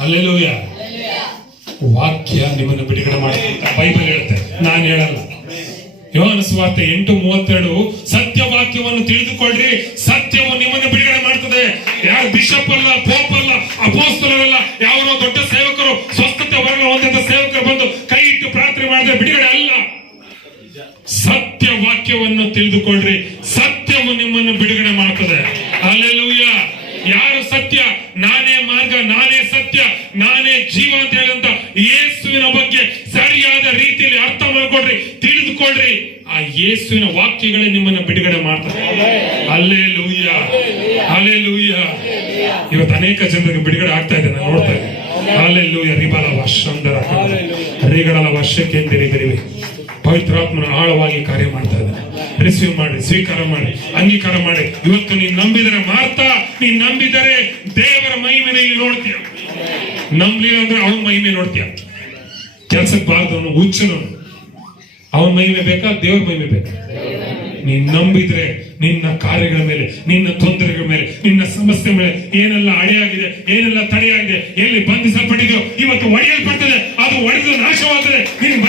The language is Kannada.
ಹಲ್ಲೆಲೂಯಾ. ವಾಕ್ಯ ನಿಮ್ಮನ್ನು ಬಿಡುಗಡೆ ಮಾಡುತ್ತೆ ಅಂತ ಬೈಬಲ್ ಹೇಳುತ್ತೆ, ನಾನು ಹೇಳಲ್ಲ. ಯೋಹಾನ ಸುವಾರ್ತೆ 8:32 ಸತ್ಯ ವಾಕ್ಯವನ್ನು ತಿಳಿದುಕೊಳ್ಳ್ರಿ, ಸತ್ಯವು ನಿಮ್ಮನ್ನು ಬಿಡುಗಡೆ ಮಾಡ್ತದೆ. ಯಾರು ಬಿಷಪ್ ಅಲ್ಲ, ಪೋಪ್ ಅಲ್ಲ, ಅಪೋಸ್ತಲರಲ್ಲ, ಯಾರೋ ದೊಡ್ಡ ಸೇವಕರು, ಸ್ವಸ್ಥತೆ ವರಗಳ ಹೊಂದಿದ ಸೇವಕರು ಬಂದು ಕೈ ಇಟ್ಟು ಪ್ರಾರ್ಥನೆ ಮಾಡಿದ್ರೆ ಬಿಡುಗಡೆ ಅಲ್ಲ. ಸತ್ಯ ವಾಕ್ಯವನ್ನು ತಿಳಿದುಕೊಳ್ಳ್ರಿ, ಸತ್ಯವು ನಿಮ್ಮನ್ನು ಬಿಡುಗಡೆ ಮಾಡ್ತದೆ. ಹಲ್ಲೆಲೂಯಾ. ಯಾರು ಸತ್ಯ, ನಾನೇ ಮಾರ್ಗ, ನಾನೇ ಸತ್ಯ, ನಾನೇ ಜೀವ ಅಂತ ಹೇಳಿದಂತ ಯೇಸುವಿನ ಬಗ್ಗೆ ಸರಿಯಾದ ರೀತಿಯಲ್ಲಿ ಅರ್ಥ ಮಾಡ್ಕೊಳ್ರಿ, ತಿಳಿದುಕೊಳ್ಳ್ರಿ. ಆ ಯೇಸುವಿನ ವಾಕ್ಯಗಳೇ ನಿಮ್ಮನ್ನ ಬಿಡುಗಡೆ ಮಾಡ್ತಾರೆ. Hallelujah, hallelujah. ಇವತ್ತು ಅನೇಕ ಜನರಿಗೆ ಬಿಡುಗಡೆ ಆಗ್ತಾ ಇದೆ, ನಾನು ನೋಡ್ತಾ ಇದ್ದೇನೆ. ಹಲ್ಲೆಲೂಯಾ. ರಿಬಲ ವರ್ಷಂದರ ರಿಗಳ ವರ್ಷಕ್ಕೆ ಬೆರಿಬೆರಿವೆ. ಪವಿತ್ರಾತ್ಮನ ಆಳವಾಗಿ ಕಾರ್ಯ ಮಾಡ್ತಾ ಇದ್ದಾನೆ. ರಿಸೀವ್ ಮಾಡಿ, ಸ್ವೀಕಾರ ಮಾಡಿ, ಅಂಗೀಕಾರ ಮಾಡಿ. ಇವತ್ತು ನೀನ್ ನಂಬಿದರೆ ಮಾತ್ರ, ನೀನ್ ನಂಬಿದರೆ ದೇವರ ಮಹಿಮೆ ಇಲ್ಲಿ ನೋಡ್ತೀಯ. ನಂಬಲಿಲ್ಲ ಅಂದ್ರೆ ಅವನ ಮಹಿಮೆ ನೋಡ್ತೀಯ. ಕೆಲ್ಸಕ್ಕೆ ಬಾರದವನು, ಹುಚ್ಚನು, ಅವನ ಮಹಿಮೆ ಬೇಕಾ, ದೇವರ ಮಹಿಮೆ ಬೇಕಾ? ನೀನ್ ನಂಬಿದ್ರೆ ನಿನ್ನ ಕಾರ್ಯಗಳ ಮೇಲೆ, ನಿನ್ನ ತೊಂದರೆಗಳ ಮೇಲೆ, ನಿನ್ನ ಸಮಸ್ಯೆ ಮೇಲೆ ಏನೆಲ್ಲ ಅಡೆಯಾಗಿದೆ, ಏನೆಲ್ಲ ತಡೆಯಾಗಿದೆ, ಎಲ್ಲಿ ಬಂಧಿಸಲ್ಪಟ್ಟಿದೆಯೋ ಇವತ್ತು ಒಡೆಯಲ್ಪಡ್ತದೆ. ಅದು ಒಡೆದು ನಾಶವಾಗ್ತದೆ. ನೀನ್